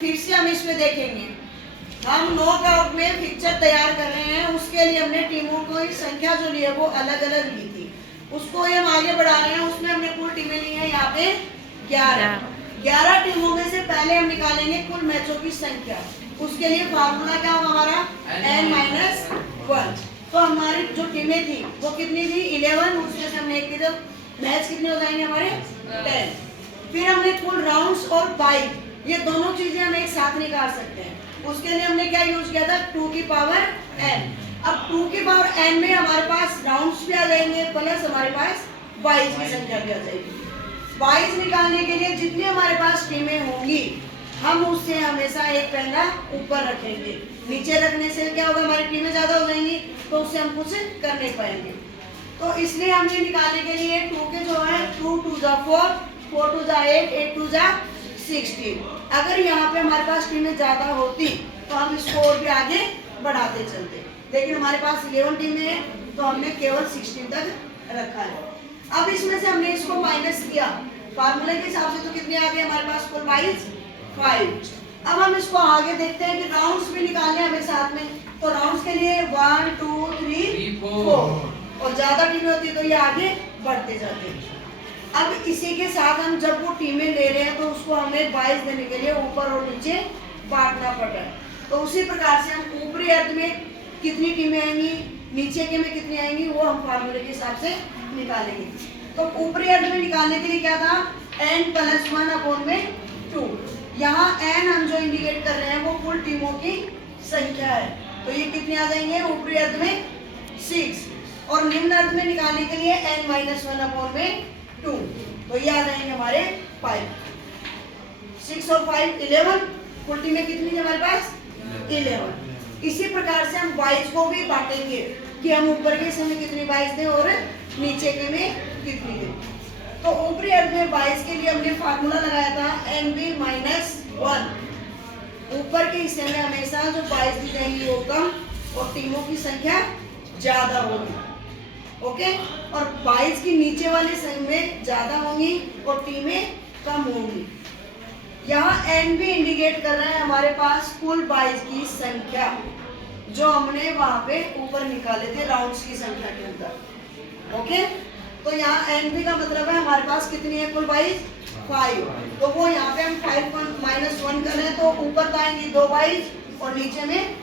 फिर से हम इसमें देखेंगे। हम नॉकआउट में पिक्चर तैयार कर रहे हैं, उसके लिए हमने टीमों की संख्या जो ली है वो अलग अलग ली थी, उसको हम आगे बढ़ा रहे हैं। उसमें हमने कुल टीमें ली है यहाँ पे 11 टीमों में से पहले हम निकालेंगे कुल मैचों की संख्या। उसके लिए फार्मूला क्या होगा हमारा n-1। तो हमारी जो टीमें थी वो कितनी थी 11, उसमें से हमने एक मैच कितने हो जाएंगे हमारे 10। फिर हमने कुल राउंड्स और बाइक, ये दोनों चीजें हम एक साथ निकाल सकते हैं। उसके लिए हमने क्या यूज किया था 2 की पावर n। अब 2 की पावर n में हमारे पास राउंड्स भी आ जाएंगे प्लस हमारे पास बाइज की संख्या भी आ जाएगी। बाइज निकालने के लिए जितनी हमारे पास टीमें होंगी हम उससे हमेशा एक पहला ऊपर रखेंगे। नीचे रखने से क्या होगा, हमारी टीमें ज्यादा हो जाएंगी तो उससे हम कुछ कर नहीं पाएंगे। तो इसलिए हमने निकालने के लिए 2 के जो है 2 2 जा 4, 4 2 जा 8, 8 2 जा 16। अगर यहाँ पे हमारे पास टीमें ज्यादा होती तो हम इसको और भी आगे बढ़ाते चलते, लेकिन हमारे पास 11 टीमें हैं तो हमने केवल 16 तक रखा है। अब इसमें से हमने इसको माइनस किया फार्मूले के हिसाब से, तो कितने आ गए हमारे पास कुल 5। अब हम इसको आगे देखते हैं कि राउंड्स भी निकालने हमें साथ में। तो राउंड्स के लिए 1 2 3 4 और ज्यादा टीमें होती तो ये आगे बढ़ते जाते। अब इसी के साथ हम जब वो टीमें ले रहे हैं तो उसको हमें 22 देने के लिए ऊपर और नीचे बांटना पड़ रहा है। तो उसी प्रकार से हम ऊपरी अर्ध में कितनी टीमें आएंगी, नीचे के में कितनी आएंगी, वो हम फार्मूले के हिसाब से निकालेंगे। तो ऊपरी अर्ध में निकालने के लिए क्या था n+1/2। यहाँ n हम जो इंडिकेट कर रहे हैं वो कुल टीमों की संख्या है, तो ये कितने आ जाएंगे ऊपरी अर्ध में 6। और निम्न अर्ध में निकालने के लिए n-1/2, तो ये आ जाएंगे हमारे 5। 6 और 5 11, कुल टीमें कितनी है हमारे पास 11। इसी प्रकार से हम 22 को भी बांटेंगे कि हम ऊपर के हिस्से में कितनी 22 दें और नीचे के में कितनी दें। तो ऊपरी अर्ध में 22 के लिए हमने फार्मूला लगाया था n-1। ऊपर के हिस्से में हमेशा जो 22 दी जाएंगी वो कम और टीमों की संख्या ज्यादा होगी। ओके, और 22 की नीचे वाले संख्या में ज्यादा होंगी और टीमें कम होंगी। यहाँ n भी इंडिकेट कर रहा है हमारे पास कुल 22 की संख्या जो हमने वहां पे ऊपर निकाले थे राउंड्स की संख्या के अंदर। ओके, तो यहाँ n भी का मतलब है हमारे पास कितनी है कुल 5। तो वो यहाँ पे हम 5-1 कर रहे हैं तो ऊपर तो आएंगे 2 22 और नीचे में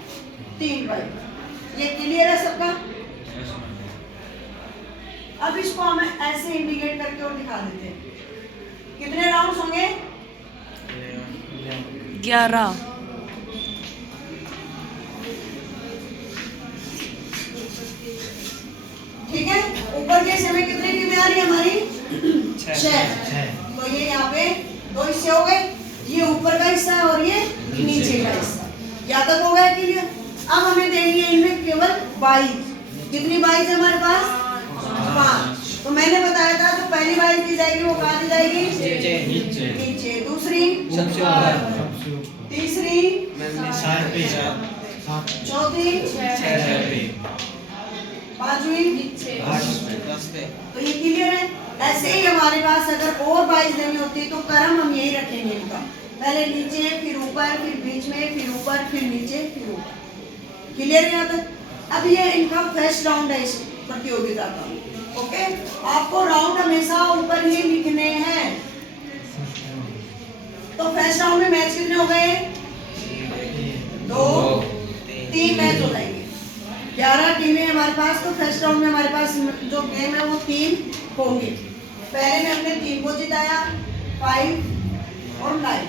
3 22। ये क्लियर है सबका? अब इसको हम ऐसे इंडिकेट करके और दिखा देते हैं। कितने राउंड्स होंगे 11। ठीक है, ऊपर के हिस्से में कितनी टीमें आ रही है हमारी 6। तो ये यहाँ पे 2 हिस्से हो गए, ये ऊपर का हिस्सा और ये नीचे का हिस्सा। यहाँ तक हो गया क्लियर? अब हमें देनी है इनमें केवल 22। कितनी 22 है हमारे पास 5। तो मैंने बताया था जो पहली 22 दी जाएगी वो कहाँ दी जाएगी नीचे। दूसरी, तीसरी, चौथी, पांचवी। तो ये क्लियर है? ऐसे ही हमारे पास अगर और 22 देनी होती तो क्रम हम यही रखेंगे इनका, पहले नीचे फिर ऊपर फिर बीच में फिर ऊपर फिर नीचे फिर ऊपर। क्लियर है यहाँ तक? अब ये इनका फर्स्ट राउंड है इस प्रतियोगिता का। ओके, आपको राउंड हमेशा ऊपर ही लिखने हैं। तो फर्स्ट राउंड में मैच कितने हो गए 2 3 मैच हो जाएंगे। 11 टीमें हमारे पास, तो फर्स्ट राउंड में हमारे पास जो गेम है वो 3 होंगे। पहले में हमने 3 को जिताया 5 और 9।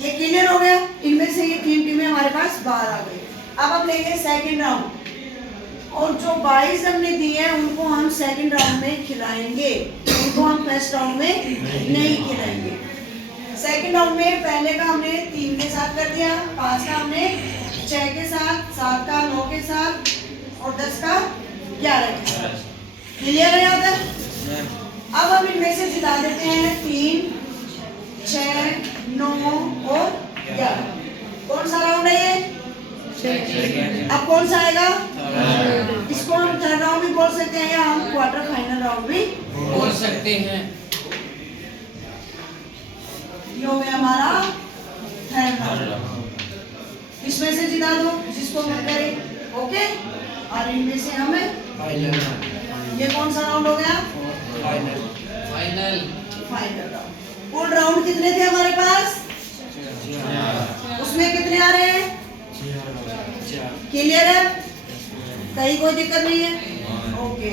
ये क्लियर हो गया? इनमें से ये 3 टीमें हमारे पास बाहर आ गई। अब हम लेंगे सेकंड राउंड और जो 22 हमने दिए हैं उनको हम सेकंड राउंड में खिलाएंगे, उनको हम फर्स्ट राउंड में नहीं खिलाएंगे। सेकंड राउंड में पहले का हमने 3 के साथ कर दिया, 5 का हमने 6 के साथ, 7 का 9 के साथ और 10 का 11 के साथ। क्लियर है यहाँ तक? अब हम इनमें से जिता देते हैं 3 6 9 और 11। कौन सा राउंड है ये? अब कौन सा आएगा? इसको हम थर्ड राउंड भी बोल सकते हैं या हम क्वार्टर फाइनल राउंड भी बोल सकते हैं। ये हो गया हमारा थर्ड राउंड। इसमें से जिता दो जिसको मन करे, ओके। और इनमें से हमें फाइनल। ये कौन सा राउंड हो गया? फाइनल। Final round. कुल राउंड कितने थे हमारे पास? उसमें कितने आ रहे हैं? क्लियर है? कहीं कोई दिक्कत नहीं है? ओके।